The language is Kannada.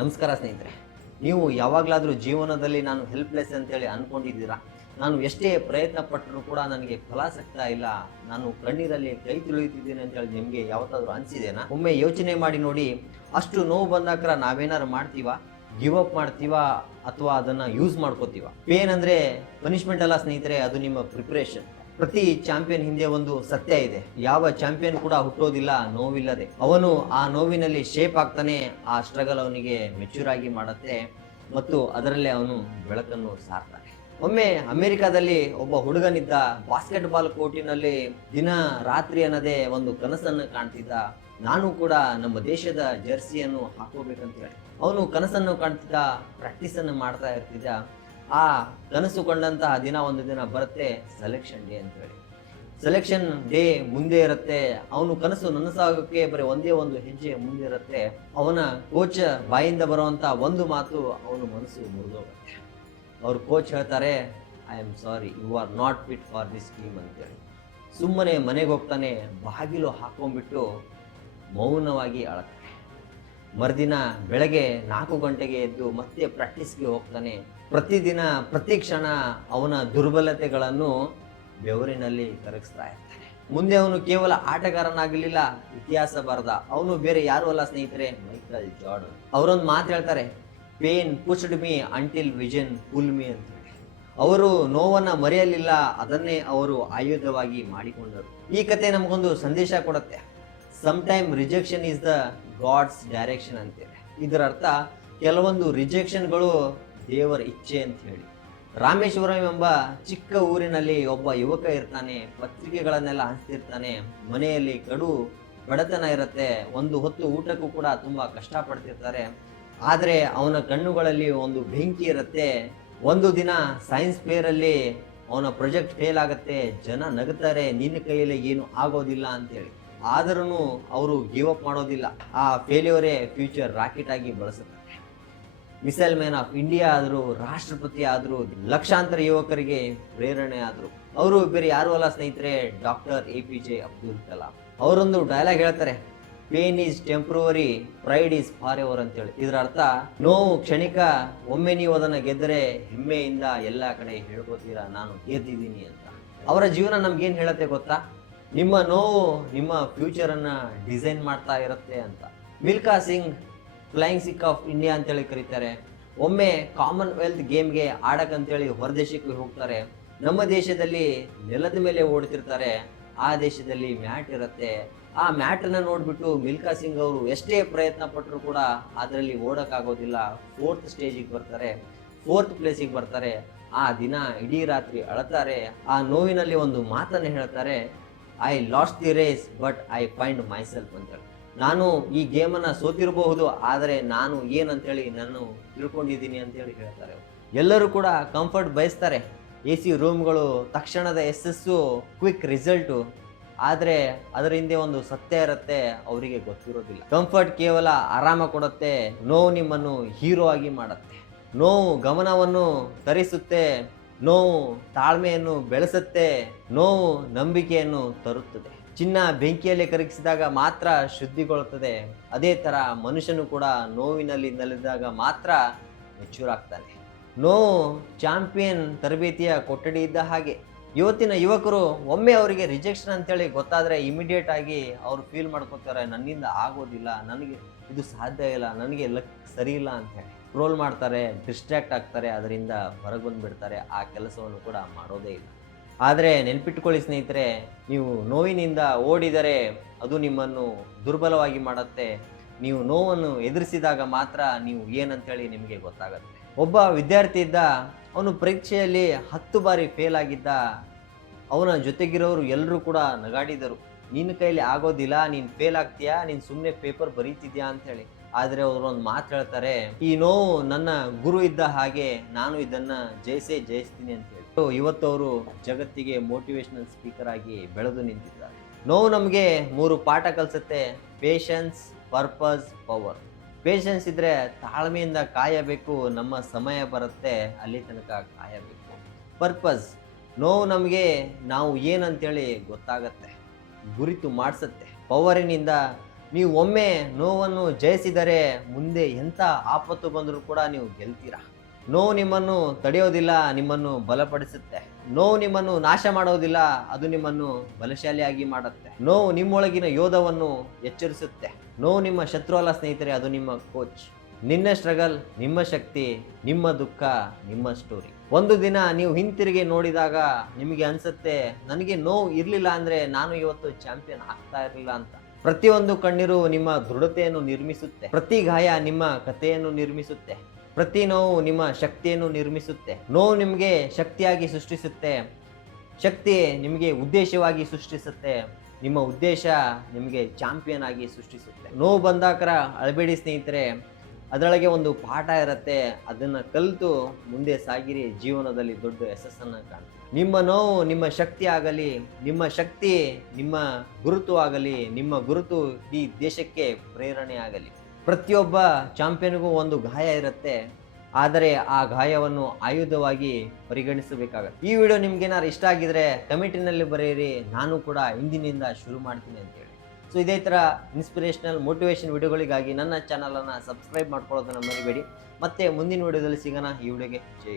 ನಮಸ್ಕಾರ ಸ್ನೇಹಿತರೆ, ನೀವು ಯಾವಾಗಲಾದರೂ ಜೀವನದಲ್ಲಿ ನಾನು ಹೆಲ್ಪ್ಲೆಸ್ ಅಂತೇಳಿ ಅನ್ಕೊಂಡಿದ್ದೀರಾ? ನಾನು ಎಷ್ಟೇ ಪ್ರಯತ್ನ ಪಟ್ಟರೂ ಕೂಡ ನನಗೆ ಫಲ ಸಿಗ್ತಾ ಇಲ್ಲ, ನಾನು ಕಣ್ಣೀರಲ್ಲಿ ಕೈ ತುಳಿಯುತ್ತಿದ್ದೇನೆ ಅಂತೇಳಿ ನಿಮಗೆ ಯಾವತ್ತಾದ್ರೂ ಅನಿಸಿದೆನಾ? ಒಮ್ಮೆ ಯೋಚನೆ ಮಾಡಿ ನೋಡಿ, ಅಷ್ಟು ನೋವು ಬಂದಾಕ್ರ ನಾವೇನಾರು ಮಾಡ್ತೀವಾ? ಗಿವ್ ಅಪ್ ಮಾಡ್ತೀವಾ? ಅಥವಾ ಅದನ್ನ ಯೂಸ್ ಮಾಡ್ಕೋತೀವ? ಪೇನ್ ಅಂದ್ರೆ ಪನಿಷ್ಮೆಂಟ್ ಅಲ್ಲ ಸ್ನೇಹಿತರೆ, ಅದು ನಿಮ್ಮ ಪ್ರಿಪರೇಷನ್ ಪ್ರತಿ ಚಾಂಪಿಯನ್ ಹಿಂದೆ ಒಂದು ಸತ್ಯ ಇದೆ. ಯಾವ ಚಾಂಪಿಯನ್ ಕೂಡ ಹುಟ್ಟೋದಿಲ್ಲ, ನೋವಿಲ್ಲದೆ. ಅವನು ಆ ನೋವಿನಲ್ಲಿ ಶೇಪ್ ಆಗ್ತಾನೆ, ಆ ಸ್ಟ್ರಗಲ್ ಅವನಿಗೆ ಮೆಚ್ಯೂರ್ ಆಗಿ ಮಾಡುತ್ತೆ ಮತ್ತು ಅದರಲ್ಲೇ ಅವನು ಬೆಳಕನ್ನು ಸಾರ್ತಾನೆ. ಒಮ್ಮೆ ಅಮೆರಿಕಾದಲ್ಲಿ ಒಬ್ಬ ಹುಡುಗನಿದ್ದ ಬಾಸ್ಕೆಟ್ ಬಾಲ್ ಕೋರ್ಟಿನಲ್ಲಿ ದಿನ ರಾತ್ರಿ ಅನ್ನದೇ ಒಂದು ಕನಸನ್ನು ಕಾಣ್ತಿದ್ದ. ನಾನು ಕೂಡ ನಮ್ಮ ದೇಶದ ಜರ್ಸಿಯನ್ನು ಹಾಕೋಬೇಕಂತ ಹೇಳಿ. ಅವನು ಕನಸನ್ನು ಕಾಣ್ತಿದ್ದ ಪ್ರಾಕ್ಟೀಸನ್ನು ಮಾಡ್ತಾ ಇರ್ತಿದ್ದ. ಆ ಕನಸು ಕೊಂಡಂತಹ ದಿನ ಒಂದು ದಿನ ಬರುತ್ತೆ ಸೆಲೆಕ್ಷನ್ ಡೇ ಅಂತ ಹೇಳಿ. ಸೆಲೆಕ್ಷನ್ ಡೇ ಮುಂದೆ ಇರುತ್ತೆ. ಅವನು ಕನಸು ನನಸಾಗೋಕ್ಕೆ ಬರೀ ಒಂದೇ ಒಂದು ಹೆಜ್ಜೆ ಮುಂದೆ ಇರುತ್ತೆ. ಅವನ ಕೋಚ್ ಬಾಯಿಂದ ಬರುವಂತ ಒಂದು ಮಾತು ಅವನ ಮನಸ್ಸು ಮುರಿದೋಗುತ್ತೆ. ಅವ್ರ ಕೋಚ್ ಹೇಳ್ತಾರೆ I am sorry you are not fit for this team ಅಂತೇಳಿ ಸುಮ್ಮನೆ ಮನೆಗೆ ಹೋಗ್ತಾನೆ, ಬಾಗಿಲು ಹಾಕೊಂಡ್ಬಿಟ್ಟು ಮೌನವಾಗಿ ಅಳತಾನೆ. ಮರುದಿನ ಬೆಳಗ್ಗೆ ನಾಲ್ಕು ಗಂಟೆಗೆ ಎದ್ದು ಮತ್ತೆ ಪ್ರಾಕ್ಟೀಸ್ಗೆ ಹೋಗ್ತಾನೆ. ಪ್ರತಿದಿನ, ಪ್ರತಿ ಕ್ಷಣ ಅವನ ದುರ್ಬಲತೆಗಳನ್ನು ಬೆವರಿನಲ್ಲಿ ಕರಗಿಸ್ತಾ ಇರ್ತಾನೆ. ಮುಂದೆ ಅವನು ಕೇವಲ ಆಟಗಾರನಾಗಲಿಲ್ಲ ಇತಿಹಾಸ ಬರೆದ. ಅವನು ಬೇರೆ ಯಾರು ಅಲ್ಲ ಸ್ನೇಹಿತರೆ, ಮೈಕಲ್ ಜಾರ್ಡನ್. ಅವರೊಂದು ಮಾತು ಹೇಳ್ತಾರೆ, pain pushed me until vision pull me ಅಂತ ಅವರು ನೋವನ್ನ ಮರೆಯಲಿಲ್ಲ, ಅದನ್ನೇ ಅವರು ಆಯುಧವಾಗಿ ಮಾಡಿಕೊಂಡರು. ಈ ಕತೆ ನಮಗೊಂದು ಸಂದೇಶ ಕೊಡುತ್ತೆ. Some time rejection is the God's direction ಅಂತೇಳಿ ಇದರ ಅರ್ಥ ಕೆಲವೊಂದು ರಿಜೆಕ್ಷನ್ಗಳು ದೇವರ ಇಚ್ಛೆ ಅಂತ ಹೇಳಿ. ರಾಮೇಶ್ವರಂ ಎಂಬ ಚಿಕ್ಕ ಊರಿನಲ್ಲಿ ಒಬ್ಬ ಯುವಕ ಇರ್ತಾನೆ, ಪತ್ರಿಕೆಗಳನ್ನೆಲ್ಲ ಹಂಚ್ತಿರ್ತಾನೆ ಮನೆಯಲ್ಲಿ ಕಡು ಬಡತನ ಇರುತ್ತೆ, ಒಂದು ಹೊತ್ತು ಊಟಕ್ಕೂ ಕೂಡ ತುಂಬ ಕಷ್ಟಪಡ್ತಿರ್ತಾರೆ. ಆದರೆ ಅವನ ಕಣ್ಣುಗಳಲ್ಲಿ ಒಂದು ಬೆಂಕಿ ಇರುತ್ತೆ. ಒಂದು ದಿನ ಸೈನ್ಸ್ ಫೇರಲ್ಲಿ ಅವನ ಪ್ರಾಜೆಕ್ಟ್ ಫೇಲ್ ಆಗುತ್ತೆ, ಜನ ನಗುತ್ತಾರೆ ನಿನ್ನ ಕೈಯಲ್ಲಿ ಏನು ಆಗೋದಿಲ್ಲ ಅಂತೇಳಿ ಆದರೂ ಅವರು ಗಿವ್ ಅಪ್ ಮಾಡೋದಿಲ್ಲ. ಆ ಫೇಲ್ಯೂರೇ ಫ್ಯೂಚರ್ ರಾಕೆಟ್ ಆಗಿ ಬಳಸುತ್ತಾರೆ ಮಿಸೈಲ್ ಮ್ಯಾನ್ ಆಫ್ ಇಂಡಿಯಾ ಆದ್ರು, ರಾಷ್ಟ್ರಪತಿ ಆದ್ರು, ಲಕ್ಷಾಂತರ ಯುವಕರಿಗೆ ಪ್ರೇರಣೆ ಆದ್ರು. ಅವರು ಬೇರೆ ಯಾರು ಅಲ್ಲ ಸ್ನೇಹಿತರೆ doctor A P J Abdul Kalam ಅವರೊಂದು ಡೈಲಾಗ್ ಹೇಳ್ತಾರೆ. Pain is temporary pride is forever ಅಂತೇಳಿ. ಇದರ ಅರ್ಥ, ನೋವು ಕ್ಷಣಿಕ, ಒಮ್ಮೆ ನೀವು ಅದನ್ನು ಗೆದ್ದರೆ ಹೆಮ್ಮೆಯಿಂದ ಎಲ್ಲ ಕಡೆ ಹೇಳ್ಕೊತೀರಾ, ನಾನು ಗೆದ್ದಿದ್ದೀನಿ ಅಂತ. ಅವರ ಜೀವನ ನಮ್ಗೇನು ಹೇಳತ್ತೆ ಗೊತ್ತಾ? ನಿಮ್ಮ ನೋವು ನಿಮ್ಮ ಫ್ಯೂಚರ್ ಅನ್ನ ಡಿಸೈನ್ ಮಾಡ್ತಾ ಇರುತ್ತೆ ಅಂತ. Milkha Singh flying Sikh of India ಅಂತೇಳಿ ಕರೀತಾರೆ. ಒಮ್ಮೆ ಕಾಮನ್ವೆಲ್ತ್ ಗೇಮ್ಗೆ ಆಡಕ್ಕಂತೇಳಿ ಹೊರದೇಶಕ್ಕೆ ಹೋಗ್ತಾರೆ. ನಮ್ಮ ದೇಶದಲ್ಲಿ ನೆಲದ ಮೇಲೆ ಓಡ್ತಿರ್ತಾರೆ ಆ ದೇಶದಲ್ಲಿ ಮ್ಯಾಟ್ ಇರುತ್ತೆ. ಆ ಮ್ಯಾಟನ್ನು ನೋಡಿಬಿಟ್ಟು ಮಿಲ್ಕಾ ಸಿಂಗ್ ಅವರು ಎಷ್ಟೇ ಪ್ರಯತ್ನ ಪಟ್ಟರು ಕೂಡ ಅದರಲ್ಲಿ ಓಡೋಕ್ಕಾಗೋದಿಲ್ಲ. ಫೋರ್ತ್ ಸ್ಟೇಜಿಗೆ ಬರ್ತಾರೆ. ಫೋರ್ತ್ ಪ್ಲೇಸಿಗೆ ಬರ್ತಾರೆ. ಆ ದಿನ ಇಡೀ ರಾತ್ರಿ ಅಳತಾರೆ. ಆ ನೋವಿನಲ್ಲಿ ಒಂದು ಮಾತನ್ನು ಹೇಳ್ತಾರೆ. I lost the race but I find myself ಅಂತೇಳಿ. ನಾನು ಈ ಗೇಮನ್ನು ಸೋತಿರಬಹುದು, ಆದರೆ ನಾನು ಏನಂತೇಳಿ ನಾನು ತಿಳ್ಕೊಂಡಿದ್ದೀನಿ ಅಂತೇಳಿ ಹೇಳ್ತಾರೆ. ಎಲ್ಲರೂ ಕೂಡ ಕಂಫರ್ಟ್ ಬಯಸ್ತಾರೆ. ಎ ಸಿ ರೂಮ್ಗಳು ತಕ್ಷಣದ ಯಶಸ್ಸು ಕ್ವಿಕ್ ರಿಸಲ್ಟು ಆದರೆ ಅದರ ಹಿಂದೆ ಒಂದು ಸತ್ಯ ಇರುತ್ತೆ, ಅವರಿಗೆ ಗೊತ್ತಿರೋದಿಲ್ಲ. ಕಂಫರ್ಟ್ ಕೇವಲ ಆರಾಮ ಕೊಡುತ್ತೆ, ನೋವು ನಿಮ್ಮನ್ನು ಹೀರೋ ಆಗಿ ಮಾಡುತ್ತೆ. ನೋವು ಗಮನವನ್ನು ತರಿಸುತ್ತೆ, ನೋವು ತಾಳ್ಮೆಯನ್ನು ಬೆಳೆಸುತ್ತೆ, ನೋವು ನಂಬಿಕೆಯನ್ನು ತರುತ್ತದೆ. ಚಿನ್ನ ಬೆಂಕಿಯಲ್ಲಿ ಕರಗಿಸಿದಾಗ ಮಾತ್ರ ಶುದ್ಧಿಗೊಳ್ಳುತ್ತದೆ. ಅದೇ ಥರ ಮನುಷ್ಯನು ಕೂಡ ನೋವಿನಲ್ಲಿ ನಲಿದಾಗ ಮಾತ್ರ ಮೆಚೂರ್ ಆಗ್ತಾನೆ ನೋವು ಚಾಂಪಿಯನ್ ತರಬೇತಿಯ ಕೊಠಡಿ ಇದ್ದ ಹಾಗೆ. ಇವತ್ತಿನ ಯುವಕರು ಒಮ್ಮೆ ಅವರಿಗೆ ರಿಜೆಕ್ಷನ್ ಅಂತೇಳಿ ಗೊತ್ತಾದರೆ ಇಮಿಡಿಯೇಟ್ ಆಗಿ ಅವರು ಫೀಲ್ ಮಾಡ್ಕೋತಾರೆ, ನನ್ನಿಂದ ಆಗೋದಿಲ್ಲ, ನನಗೆ ಇದು ಸಾಧ್ಯ ಇಲ್ಲ, ನನಗೆ ಲಕ್ ಸರಿ ಇಲ್ಲ ಅಂತ ಹೇಳಿ. ಟ್ರೋಲ್ ಮಾಡ್ತಾರೆ, ಡಿಸ್ಟ್ರಾಕ್ಟ್ ಆಗ್ತಾರೆ, ಅದರಿಂದ ಹೊರಗೆ ಬಂದುಬಿಡ್ತಾರೆ. ಆ ಕೆಲಸವನ್ನು ಕೂಡ ಮಾಡೋದೇ ಇಲ್ಲ. ಆದರೆ ನೆನ್ಪಿಟ್ಕೊಳ್ಳಿ ಸ್ನೇಹಿತರೆ, ನೀವು ನೋವಿನಿಂದ ಓಡಿದರೆ ಅದು ನಿಮ್ಮನ್ನು ದುರ್ಬಲವಾಗಿ ಮಾಡುತ್ತೆ. ನೀವು ನೋವನ್ನು ಎದುರಿಸಿದಾಗ ಮಾತ್ರ ನೀವು ಏನಂತೇಳಿ ನಿಮಗೆ ಗೊತ್ತಾಗುತ್ತೆ. ಒಬ್ಬ ವಿದ್ಯಾರ್ಥಿ ಇದ್ದ, ಅವನು ಪರೀಕ್ಷೆಯಲ್ಲಿ ಹತ್ತು ಬಾರಿ ಫೇಲ್ ಆಗಿದ್ದ, ಅವನ ಜೊತೆಗಿರೋರು ಎಲ್ಲರೂ ಕೂಡ ನಗಾಡಿದರು. ನಿನ್ನ ಕೈಲಿ ಆಗೋದಿಲ್ಲ, ನೀನು ಫೇಲ್ ಆಗ್ತೀಯಾ? ನೀನು ಸುಮ್ಮನೆ ಪೇಪರ್ ಬರೀತಿದ್ಯಾ? ಅಂತ ಹೇಳಿ ಆದರೆ ಅವರು ಒಂದು ಮಾತು ಹೇಳ್ತಾರೆ, ಈ ನೋವು ನನ್ನ ಗುರು ಇದ್ದ ಹಾಗೆ ನಾನು ಇದನ್ನ ಜಯಿಸೇ ಜಯಿಸ್ತೀನಿ ಅಂತ ಹೇಳಿ. ಇವತ್ತು ಅವರು ಜಗತ್ತಿಗೆ ಮೋಟಿವೇಶನಲ್ ಸ್ಪೀಕರ್ ಆಗಿ ಬೆಳೆದು ನಿಂತಿದ್ದಾರೆ. ನೋವು ನಮಗೆ ಮೂರು ಪಾಠ ಕಲಿಸುತ್ತೆ ಪೇಷನ್ಸ್ ಪರ್ಪಸ್ ಪವರ್ ಪೇಷನ್ಸ್ ಇದ್ರೆ ತಾಳ್ಮೆಯಿಂದ ಕಾಯಬೇಕು, ನಮ್ಮ ಸಮಯ ಬರುತ್ತೆ, ಅಲ್ಲಿ ತನಕ ಕಾಯಬೇಕು. ಪರ್ಪಸ್ ನೋವು ನಮಗೆ ನಾವು ಏನಂತೇಳಿ ಗೊತ್ತಾಗತ್ತೆ, ಗುರಿತು ಮಾಡಿಸುತ್ತೆ. ಪವರಿನಿಂದ ನೀವು ಒಮ್ಮೆ ನೋವನ್ನು ಜಯಿಸಿದರೆ ಮುಂದೆ ಎಂಥ ಆಪತ್ತು ಬಂದರೂ ಕೂಡ ನೀವು ಗೆಲ್ತೀರಾ? ನೋವು ನಿಮ್ಮನ್ನು ತಡೆಯೋದಿಲ್ಲ, ನಿಮ್ಮನ್ನು ಬಲಪಡಿಸುತ್ತೆ. ನೋವು ನಿಮ್ಮನ್ನು ನಾಶ ಮಾಡೋದಿಲ್ಲ, ಅದು ನಿಮ್ಮನ್ನು ಬಲಶಾಲಿಯಾಗಿ ಮಾಡುತ್ತೆ. ನೋವು ನಿಮ್ಮೊಳಗಿನ ಯೋಧವನ್ನು ಎಚ್ಚರಿಸುತ್ತೆ. ನೋವು ನಿಮ್ಮ ಶತ್ರು ಅಲ್ಲ ಸ್ನೇಹಿತರೆ, ಅದು ನಿಮ್ಮ ಕೋಚ್. ನಿನ್ನ ಸ್ಟ್ರಗಲ್ ನಿಮ್ಮ ಶಕ್ತಿ, ನಿಮ್ಮ ದುಃಖ, ನಿಮ್ಮ ಸ್ಟೋರಿ ಒಂದು ದಿನ ನೀವು ಹಿಂತಿರುಗಿ ನೋಡಿದಾಗ ನಿಮಗೆ ಅನ್ಸುತ್ತೆ, ನನಗೆ ನೋವು ಇರಲಿಲ್ಲ ಅಂದರೆ ನಾನು ಇವತ್ತು ಚಾಂಪಿಯನ್ ಆಗ್ತಾ ಇರಲಿಲ್ಲ ಅಂತ. ಪ್ರತಿಯೊಂದು ಕಣ್ಣೀರು ನಿಮ್ಮ ದೃಢತೆಯನ್ನು ನಿರ್ಮಿಸುತ್ತೆ. ಪ್ರತಿ ಗಾಯ ನಿಮ್ಮ ಕಥೆಯನ್ನು ನಿರ್ಮಿಸುತ್ತೆ. ಪ್ರತಿ ನೋವು ನಿಮ್ಮ ಶಕ್ತಿಯನ್ನು ನಿರ್ಮಿಸುತ್ತೆ. ನೋವು ನಿಮಗೆ ಶಕ್ತಿಯಾಗಿ ಸೃಷ್ಟಿಸುತ್ತೆ. ಶಕ್ತಿ ನಿಮಗೆ ಉದ್ದೇಶವಾಗಿ ಸೃಷ್ಟಿಸುತ್ತೆ. ನಿಮ್ಮ ಉದ್ದೇಶ ನಿಮಗೆ ಚಾಂಪಿಯನ್ ಆಗಿ ಸೃಷ್ಟಿಸುತ್ತೆ. ನೋವು ಬಂದಾಕರ ಅಳಬೇಡಿ ಸ್ನೇಹಿತರೆ ಅದರೊಳಗೆ ಒಂದು ಪಾಠ ಇರುತ್ತೆ, ಅದನ್ನು ಕಲಿತು ಮುಂದೆ ಸಾಗಿರಿ, ಜೀವನದಲ್ಲಿ ದೊಡ್ಡ ಯಶಸ್ಸನ್ನು ಕಾಣ ನಿಮ್ಮ ನೋವು ನಿಮ್ಮ ಶಕ್ತಿ ಆಗಲಿ, ನಿಮ್ಮ ಶಕ್ತಿ ನಿಮ್ಮ ಗುರುತು ಆಗಲಿ, ನಿಮ್ಮ ಗುರುತು ಈ ದೇಶಕ್ಕೆ ಪ್ರೇರಣೆ ಆಗಲಿ. ಪ್ರತಿಯೊಬ್ಬ ಚಾಂಪಿಯನ್ಗೂ ಒಂದು ಗಾಯ ಇರುತ್ತೆ, ಆದರೆ ಆ ಗಾಯವನ್ನು ಆಯುಧವಾಗಿ ಪರಿಗಣಿಸಬೇಕಾಗುತ್ತೆ. ಈ ವಿಡಿಯೋ ನಿಮ್ಗೇನಾದ್ರು ಇಷ್ಟ ಆಗಿದ್ರೆ ಕಮೆಂಟಿನಲ್ಲಿ ಬರೆಯಿರಿ, ನಾನು ಕೂಡ ಇಂದಿನಿಂದ ಶುರು ಮಾಡ್ತೀನಿ ಅಂತೇಳಿ. ಸೊ ಇದೇ ಥರ ಇನ್ಸ್ಪಿರೇಷನಲ್ ಮೋಟಿವೇಶನ್ ವಿಡಿಯೋಗಳಿಗಾಗಿ ನನ್ನ ಚಾನಲನ್ನು ಸಬ್ಸ್ಕ್ರೈಬ್ ಮಾಡ್ಕೊಳ್ಳೋದನ್ನು ಮರಿಬೇಡಿ ಮತ್ತೆ ಮುಂದಿನ ವಿಡಿಯೋದಲ್ಲಿ ಸಿಗೋಣ ಈ ವಿಡಿಯೋಗೆ ಜೈ.